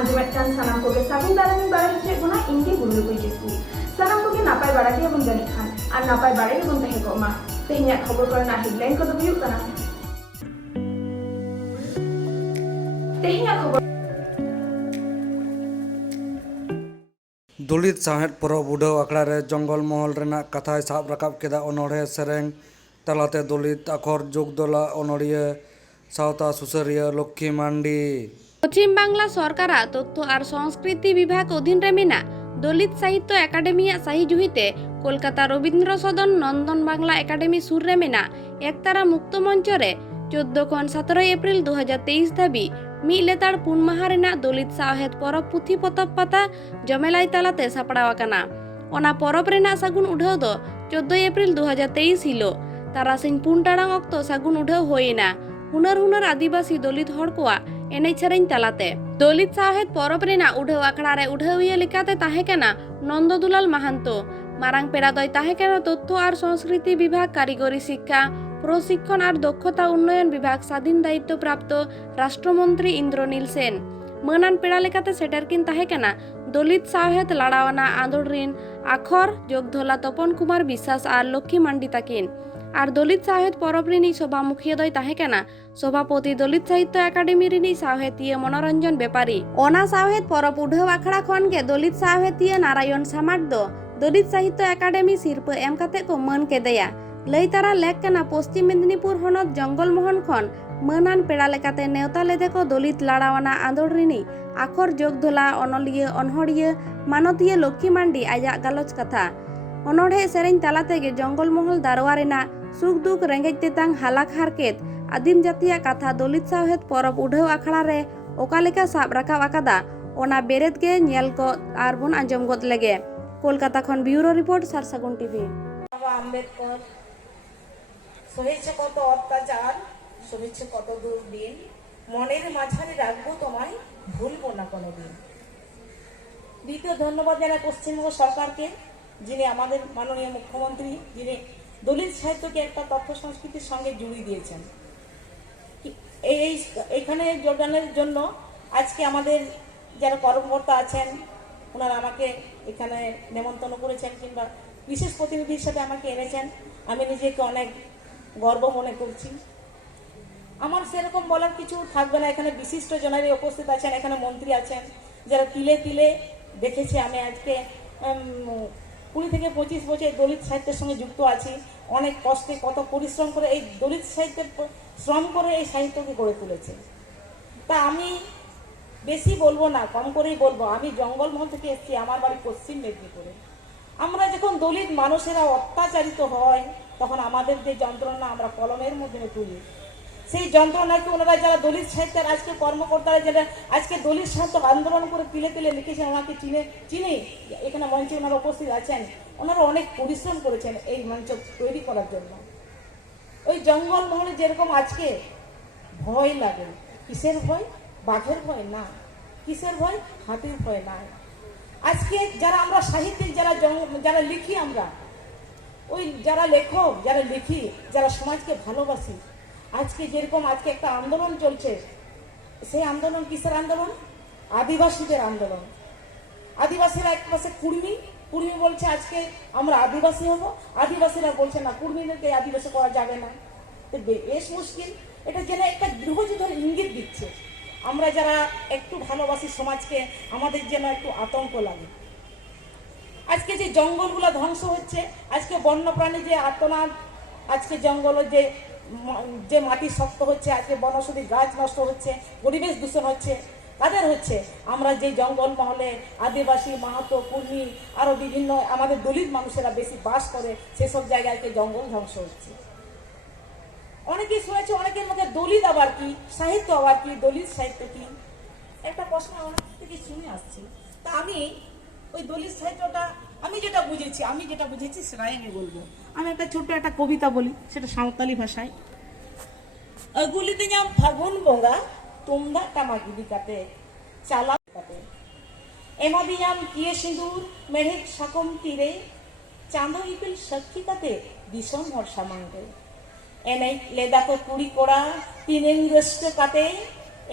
आंजमेट कान सानाम कोगे सागुन दारामी बारा हिचे बना इंगे बुल्लु कोई किसु सानाम कोगे नापाय बारा के बन जानी खान और नापाय बारे के बन तहे गोमा तेहनिया खबर करना हेडलाइन को दबुयु कना तेहनिया खबर दलित साहेद परब उड़ाव आखड़ा रे जंगल महल रेना कथाय साब राकाब केदा अनोढ़े सेरेंग तालाते दलित आखर जोगदला अनड़िया सावता सुसारिया लक्ष्मी मांडी पश्चिम बांगला सरकार तथ्य और संस्कृति विभाग अधीन रे मेना दलित साहित्य एकाडेमी शाही जुहिते कोलकाता रवींद्र सदन नंदन बांगला एकाडेमी सुर रे मेना एकतारा मुक्त मंच रे 14 खन 17 एप्रिल 2023 धाबी मिद लेताड़ 4 माह रेना दलित साहेद परब पुथी पतब पाता जमेलाई तालाते सापड़ाव आकाना। ओना परब रेना सागुन उड़ाव दो 14 एप्रिल 2023 हिलो तारासिन 4 टाड़ांग ऑक्तो सागुन उड़ाव होइना हुनर हुनर आदिवासी दलित हड़ कोआ एनेज सेरेंज तालाते दलित साहेद परब रेना उड़ाव आखड़ा रे उड़ाविया लेकाते ताहे काना नंददुलाल महांतो मारांग पेड़ा दय ताहे काना तथ्य और संस्कृति विभाग कारिगरी शिक्षा प्रशिक्षण और दक्षता उन्नयन विभाग स्वाधीन दायित्व प्राप्त राष्ट्रमंत्री इंद्रनील सेन मानान पेड़ा लेकाते सेटेरकिन ताहे काना दलित साहेद लाड़ावाना आंदोलरिन आखर जोगधला तपन कुमार विश्वास और लक्ष्मी मांडी ताकिन और दलित साहेद परब रिनी सभा मुखिया दय ताहे काना सभापति दलित साहित्य एकाडेमी रिनी साहेतिया मनोरंजन व्यापारी ओना साहेद परब उड़ाव आखड़ा खन के दलित साहेतिया नारायण समाज दो दलित साहित्य एकाडेमी सिरपा एम काते को मान केदेया लई तारा लेक काना पश्चिम मेदिनीपुर हनत जंगल मोहन खन मानान पेड़ा लेकाते नेवता लेदे को दलित लाड़ावाना आंदोलरिनी आखर जोगधला अनलिया अनहड़िया मानतिया लक्ष्मी मांडी आजा गालोच कथा अनोढ़े सेरेंज तालाते जंगल महल दारवा रेना सुख दुख रेंगेज तेतांग हालाक हारकेत आदिम जातिया कथा दलित साहेद परब उड़ाव आखड़ा रे ओका लेका साब राकाब आकादा ओना बेरेद के नेल को आर बोन आंजम गद लेगे कोलकाता खन ब्यूरो रिपोर्ट सारसागुन टीवी आम्बेडकर सहेছে কত অত্যাচার সহেছে কত দুর্দিন মনের মাঝারে রাখবো তোমায় ভুলবো না কোনোদিন। দ্বিতীয় ধন্যবাদ জানাই পশ্চিমবঙ্গ সরকারকে যিনি আমাদের মাননীয় মুখ্যমন্ত্রী যিনি দলিত সাহিত্যকে একটা তথ্য সংস্কৃতির সঙ্গে জুড়ে দিয়েছেন। এইখানে যোগদানের জন্য আজকে আমাদের যারা কর্মকর্তা আছেন ওনারা আমাকে এখানে নেমন্তন্ন করেছেন কিংবা বিশেষ প্রতিনিধির সাথে আমাকে এনেছেন আমি নিজেকে অনেক গর্ব মনে করছি। আমার সেরকম বলার কিছু থাকবে না এখানে বিশিষ্ট জনেরা উপস্থিত আছেন এখানে মন্ত্রী আছেন যারা তিলে তিলে দেখেছে আমি আজকে 20 থেকে 25 বছর দলিত সাহিত্যের সঙ্গে যুক্ত আছি অনেক কষ্টে কত পরিশ্রম করে এই দলিত সাহিত্যের শ্রম করে এই সাহিত্যকে গড়ে তুলেছে। তা আমি বেশি বলবো না কম করেই বলবো আমি জঙ্গলমহল থেকে এসেছি আমার বাড়ি পশ্চিম মেদিনীপুরে। আমরা যখন দলিত মানুষেরা অত্যাচারিত হয় তখন আমাদের যে যন্ত্রণা আমরা কলমের মধ্যে তুলি সেই যন্ত্রণাকে ওনারা যারা দলিত সাহিত্যের আজকে কর্মকর্তারা যারা আজকে দলিত সাহিত্য আন্দোলন করে তিলে তিলে লিখেছেন ওনাকে চিনি এখানে মঞ্চে ওনারা উপস্থিত আছেন ওনারা অনেক পরিশ্রম করেছেন এই মঞ্চ তৈরি করার জন্য। ওই জঙ্গল মহলে যেরকম আজকে ভয় লাগে কিসের ভয় বাঘের ভয় না কিসের ভয় হাতির ভয় না। আজকে যারা আমরা সাহিত্যিক যারা লিখি আমরা ওই যারা লেখক যারা লিখি যারা সমাজকে ভালোবাসি আজকে যেরকম আজকে একটা আন্দোলন চলছে সেই আন্দোলন কিসের আন্দোলন আদিবাসীদের আন্দোলন। আদিবাসীরা এক পাশে কুর্মী বলছে আজকে আমরা আদিবাসী হব আদিবাসীরা বলছে না কুর্মীদেরকে আদিবাসী করা যাবে না। বেশ মুশকিল এটা যেন একটা গৃহযুদ্ধের ইঙ্গিত দিচ্ছে। আমরা যারা একটু ভালোবাসি সমাজকে আমাদের যেন একটু আতঙ্ক লাগে। আজকে যে জঙ্গলগুলো ধ্বংস হচ্ছে আজকে বন্যপ্রাণী যে আর্তনাদ আজকে জঙ্গলের যে মাটি শক্ত হচ্ছে আজকে বনৌষধি গাছ নষ্ট হচ্ছে পরিবেশ দূষণ হচ্ছে কাদের হচ্ছে আমরা যে জঙ্গল মহলে আদিবাসী মাহাতো কুর্মী আরো বিভিন্ন আমাদের দলিত মানুষেরা বেশি বাস করে সেসব জায়গায় জঙ্গল ধ্বংস হচ্ছে। অনেকেই শুনেছে অনেকের মুখে দলিত আবার কি সাহিত্য আবার কি দলিত সাহিত্য কি একটা প্রশ্ন অনেক থেকে শুনে আসছি। তা আমি ওই দলিত সাহিত্যটা আমি যেটা বুঝেছি সেটাই আমি বলবো। আমি একটা ছোট্ট একটা কবিতা বলি সেটা সাঁওতালি ভাষায়। গুলিতে যাম ফাগুন বঙ্গা তোমরা টামাগিরি কাতে চালা কাতে এমাদিয়াম কিয়ে সিঁদুর মেঘেক সাকম তীরে চাঁদো ইপিল সাক্ষী কাতে বিষম ভরসা মাঙ্গে এনে লেদাকো কুড়ি কোড়া তিনেন রষ্ট কাতে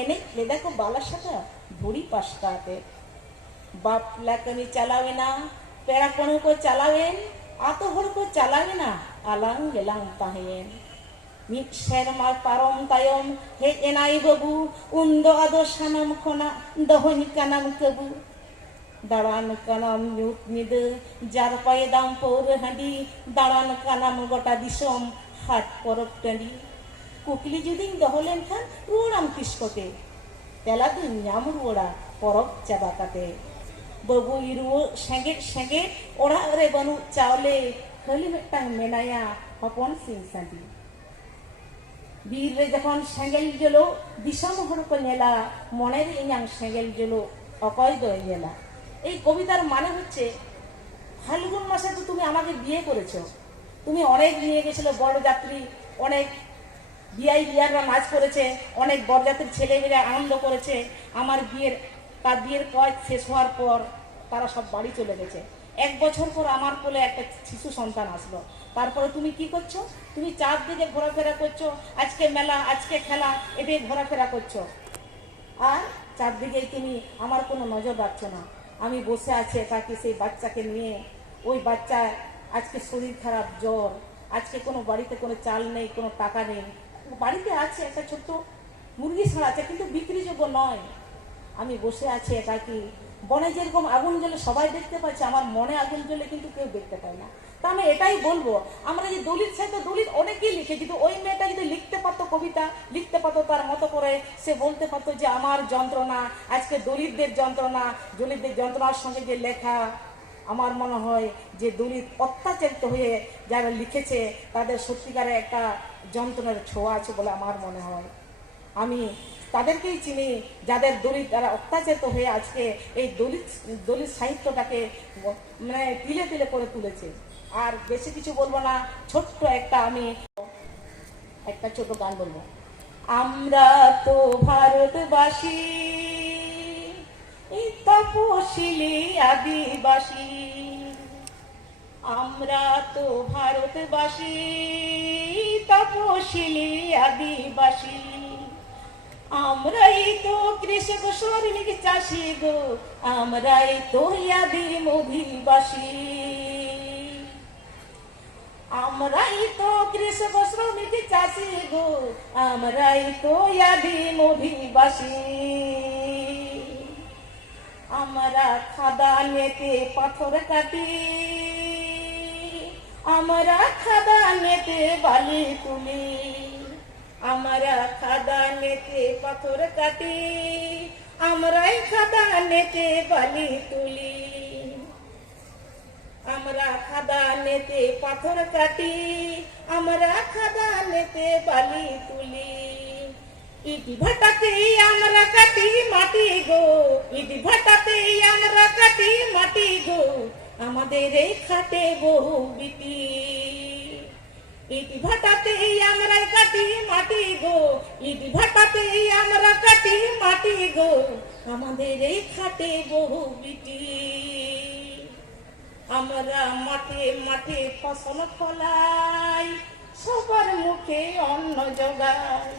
এনে লেদাকো বালাসাটা घड़ी 5টাতে बापला कमी चलावे ना पेड़ा कोनो को चलावेन आतो हर को चलावे ना आलांग गेलांग ताहेन मिट सेरमा पारम तायम हे एनाई बाबू उन्दो आदो सानाम खना दहन कानाम कबू दाड़ान कानाम ᱧᱩᱛ ᱧᱤᱫᱟᱹ जार पाये दाम पौर हांडी दाड़ान कानाम गोटा दिसम हाट परब टांडी कुकली जुदिं दहो लेनखान रुवाड़ाम तिस कोते तेला दो ᱧᱟᱢ रुवाड़ा परब चाबा काते बाबू इरुओ सेंगे सेंगे ओड़ा रे बानु चावले खाली मिदटां मेनाया हपन सिंह साडी बीर रे जखन सेंगेल जलो दिसम हर को नेला मने रे इᱧां सेंगेल जलो अकय दो नेला এই কবিতার মানে হচ্ছে ফাল্গুন মাসে তো তুমি আমাকে বিয়ে করেছো তুমি অনেক নিয়ে গেছিলে বরযাত্রী অনেক বিয়াররা নাচ করেছে অনেক বরযাত্রীর ছেলেমেয়েরা আনন্দ করেছে আমার বিয়ের কাজ শেষ হওয়ার পর তারা সব বাড়ি চলে গেছে 1 বছর পর আমার কোলে একটা শিশু সন্তান আসলো তারপরে তুমি কি করছো তুমি চারদিকে ঘোরাফেরা করছো আজকে মেলা আজকে খেলা এতে ঘোরাফেরা করছো আর চারদিকে তুমি আমার কোনো নজর রাখছো না আমি বসে আছি একাকি সেই বাচ্চাকে নিয়ে ওই বাচ্চা আজকে শরীর খারাপ জ্বর আজকে কোনো বাড়িতে কোনো চাল নেই কোনো টাকা নেই বাড়িতে আছে একটা ছোট্ট মুরগি ছাড়া আছে কিন্তু বিক্রিযোগ্য নয় আমি বসে আছি একাকি বনে যেরকম আগুন জ্বলে সবাই দেখতে পাচ্ছে আমার মনে আগুন জ্বলে কিন্তু কেউ দেখতে পায় না তা আমি এটাই বলবো আমরা যে দলিত সাহিত্য দলিত অনেকেই লিখে কিন্তু ওই মেয়েটা যদি লিখতে পারতো কবিতা লিখতে পারতো তার মতো করে সে বলতে পারতো যে আমার যন্ত্রণা আজকে দলিতদের যন্ত্রণার সঙ্গে যে লেখা আমার মনে হয় যে দলিত অত্যাচারিত হয়ে যারা লিখেছে তাদের সত্যিকারে একটা যন্ত্রণার ছোঁয়া আছে বলে আমার মনে হয় আমি তাদেরকেই চিনি যাদের দলিত তারা অত্যাচারিত হয়ে আজকে এই দলিত সাহিত্যটাকে মানে তিলে তিলে করে তুলেছে আর বেশি কিছু বলবো না ছোট্ট আমি একটা ছোট গান বলবো আমরা তো ভারতবাসী তপশিলি আদিবাসী আমরা তো ভারতবাসী তপশিলি আদিবাসী আমরাই তো কৃষক শ্রমিক চাষি গো আমরাই তো আদিম অধিবাসী আমরাই তো কৃষক শ্রমিক চাষি গো আমরাই তো আদিম অধিবাসী আমরা খাদানেতে পাথর কাটি আমরা খাদানেতে বালি তুলি আমরা খাদানেতে পাথর কাটি আমরাই খাদানেতে বালি তুলি আমরা খাদানেতে পাথর কাটি আমরা খাদানেতে বালি তুলি ইটি ভাটাতে আমরা কাটি মাটি গো ইটি ভাটাতে আমরা কাটি মাটি গো আমাদের এই খাটে বহু বিটি ইটি ভাটাতে আমরা কাটি মাটি গো ইটি ভাটাতে আমরা কাটি মাটি গো আমাদের এই খাটে বহু বিটি আমরা মাঠে মাঠে ফসল ফলাই সবার মুখে অন্ন জোগাই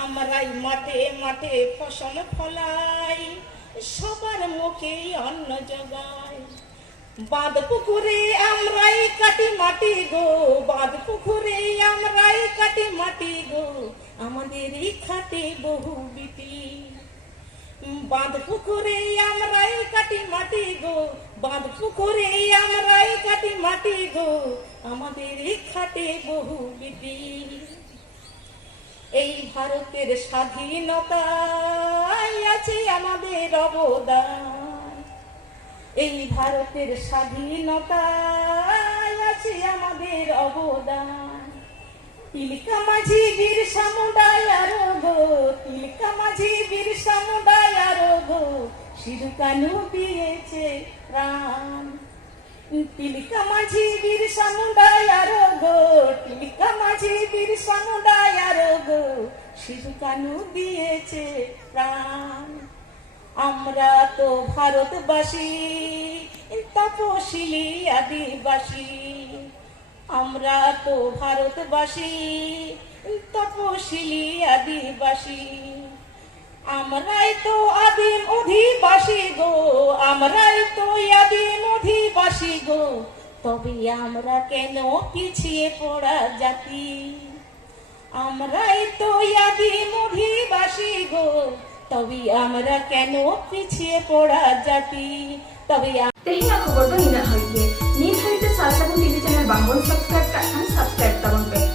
আমরাই মাঠে মাঠে ফসল ফলাই সবার মুখে অন্ন জোগাই বাঁধ পুকুরে আমরাই কাটি মাটি গো বাঁধ পুকুরে আমরাই কাটি মাটি গো আমাদের এই খাটে বহু বিটি বাঁধ পুকুরে আমরাই কাটি মাটি গো বাঁধ পুকুরে আমরাই কাটি মাটি গো আমাদের এই খাটে বহু বিটি এই ভারতের স্বাধীনতায় আছে আমাদের অবদান এই ভারতের স্বাধীনতায় আছে আমাদের অবদান তিলকা মাঝি বিরসা মুন্ডার গো তিলকা মাঝি বিরসা মুন্ডার গো শিরকানু দিয়েছে প্রাণ তিলকা মাঝি বিরসা মুন্ডার গো তিলকা মাঝি বিরসা মুন্ডার গো শিরকানু দিয়েছে প্রাণ আমরা তো ভারতবাসী তপশিলি আদিবাসী আমরা তো ভারতবাসী তপশিলি আদিবাসী আমরাই তো আদিম অধিবাসী গো, আমরাই তো আদিম অধিবাসী গো, তবে আমরা কেন পিছিয়ে পড়া জাতি? আমরাই তো আদিম অধিবাসী গো, তবে আমরা কেন পিছিয়ে পড়া জাতি? তবে Tehina khobor do ina hoye. Ni tharite Sal Sabun TV channel bangbon subscribe ka khan subscribe tabon pe.